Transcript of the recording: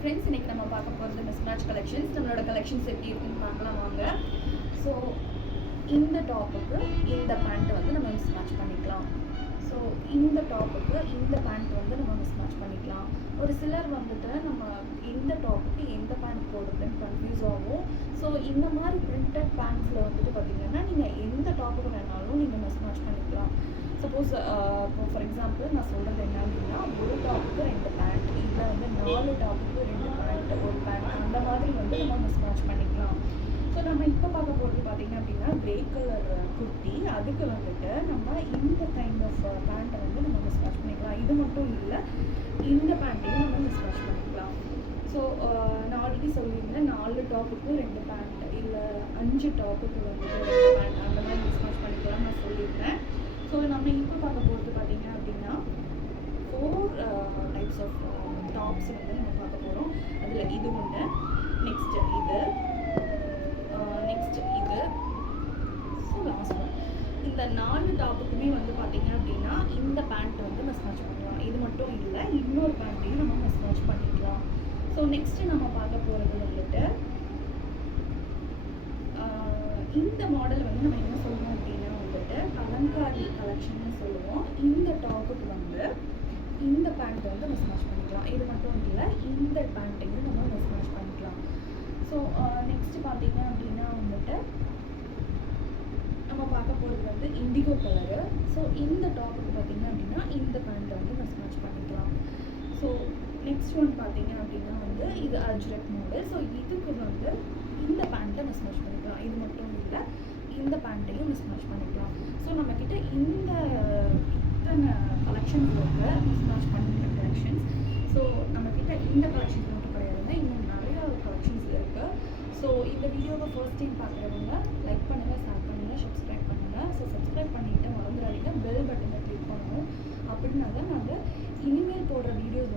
Friends, இன்னைக்கு நம்ம பார்க்க போகிறது மிஸ்மேட்ச் கலெக்ஷன்ஸ். நம்மளோட கலெக்ஷன்ஸ் எப்படி இருக்குன்னு பார்க்கலாம் வாங்க. ஸோ இந்த டாப்புக்கு இந்த பேண்ட் வந்து நம்ம மிஸ்மேட்ச் பண்ணிக்கலாம். ஸோ இந்த டாப்புக்கு இந்த பேண்ட் வந்து நம்ம மிஸ்மேட்ச் பண்ணிக்கலாம். ஒரு சிலர் வந்துட்டு நம்ம இந்த டாப்புக்கு எந்த பேண்ட் போடுறதுன்னு கன்ஃபியூஸ் ஆகும். ஸோ இந்த மாதிரி பிரிண்டட் பேண்ட்ஸில் வந்துட்டு பார்த்திங்கன்னா நீங்கள் எந்த டாப்புக்கு வேணாலும் நீங்கள் மிஸ்மேட்ச் பண்ணிக்கலாம். சப்போஸ் இப்போ ஃபார் எக்ஸாம்பிள் நான் சொல்கிறது என்ன அப்படின்னா, ஒரு டாப்புக்கு 2 பேண்ட், இல்லை வந்து 4 டாப்புக்கு 2 பேண்ட், ஒரு பேண்ட், அந்த மாதிரி வந்து நம்ம மிஸ்மேட்ச் பண்ணிக்கலாம். ஸோ நம்ம இப்போ பார்க்க போகிறது பார்த்திங்க அப்படின்னா கிரே கலர் குர்த்தி. அதுக்கு வந்துட்டு நம்ம இந்த கைண்ட் ஆஃப் பேண்ட்டை வந்து நம்ம மிஸ்மேட்ச் பண்ணிக்கலாம். இது மட்டும் இல்லை, இந்த பேண்ட்டையும் நம்ம மிஸ்மேட்ச் பண்ணிக்கலாம். ஸோ நான் ஆல்ரெடி சொல்லியிருந்தேன் 4 டாப்புக்கு 2 பேண்ட், இல்லை 5 டாப்புக்கு வந்து 2 பேண்ட், அந்த மாதிரி மிஸ்மேட்ச் பண்ணிக்கலாம் நான் சொல்லியிருந்தேன். ஸோ நம்ம இப்போ பார்க்க போகிறது பார்த்திங்க அப்படின்னா 4 டைப்ஸ் ஆஃப் டாப்ஸ் வந்து நம்ம பார்க்க போகிறோம். அதில் இது ஒன்று, நெக்ஸ்ட்டு இது, நெக்ஸ்ட்டு இது, ஸோ லாஸ்ட் ஒன். இந்த 4 டாப்புக்குமே வந்து பார்த்திங்க அப்படின்னா இந்த பேண்ட் வந்து மிஸ்மேட்ச் பண்ணலாம். இது மட்டும் இல்லை, இன்னொரு பேண்ட்டையும் நம்ம மிஸ்மேட்ச் பண்ணிக்கலாம். ஸோ நெக்ஸ்ட்டு நம்ம பார்க்க போகிறது வந்துட்டு இந்த மாடல் வந்து நம்ம என்ன சொல்லுவோம் அப்படின்னா வந்துட்டு கலங்காரி கலெக்ஷன்னு சொல்லுவோம். இந்த டாப்புக்கு வந்து இந்த பேண்ட் வந்து மிஸ்மேட்ச் பண்ணிக்கலாம். இது மட்டும் இல்லை, இந்த பேண்ட்டையும் நம்ம மிஸ்மேட்ச் பண்ணிக்கலாம். ஸோ நெக்ஸ்ட்டு பார்த்தீங்க அப்படின்னா வந்துட்டு நம்ம பார்க்க போகிறது வந்து இண்டிகோ கலரு. ஸோ இந்த டாப்புக்கு பார்த்தீங்க அப்படின்னா இந்த பேண்ட்டை வந்து மிஸ்மேட்ச் பண்ணிக்கலாம். ஸோ நெக்ஸ்ட் ஒன் பார்த்தீங்க அப்படின்னா வந்து இது அஜ்ரக் மாடல். ஸோ இதுக்கு வந்து இந்த பேண்ட்டை மிஸ்மேட்ச் பண்ணிக்கலாம். இது மட்டும் இல்லை, இந்த பேண்ட்டையும் மிஸ்மேட்ச் பண்ணிக்கலாம். ஸோ நம்மக்கிட்ட இத்தனை கலெக்ஷன்ஸ் இருக்குது, மிஸ்மேட்ச் பண்ணிக்கிற கலெக்ஷன்ஸ். ஸோ நம்மக்கிட்ட இந்த கலெக்ஷன்ஸ் மட்டும் கிடையாதுங்க, இன்னும் நிறையா கலெக்ஷன்ஸ் இருக்குது. ஸோ இந்த வீடியோவை ஃபர்ஸ்ட் டைம் பார்க்குறவங்க லைக் பண்ணுங்கள், ஷேர் பண்ணுங்கள், சப்ஸ்கிரைப் பண்ணுங்கள். ஸோ சப்ஸ்கிரைப் பண்ணிவிட்டு மறந்துடாதீங்க, பெல் பட்டனை கிளிக் பண்ணணும். அப்படின்னா தான் நாங்கள் இனிமேல் போடுற வீடியோஸ்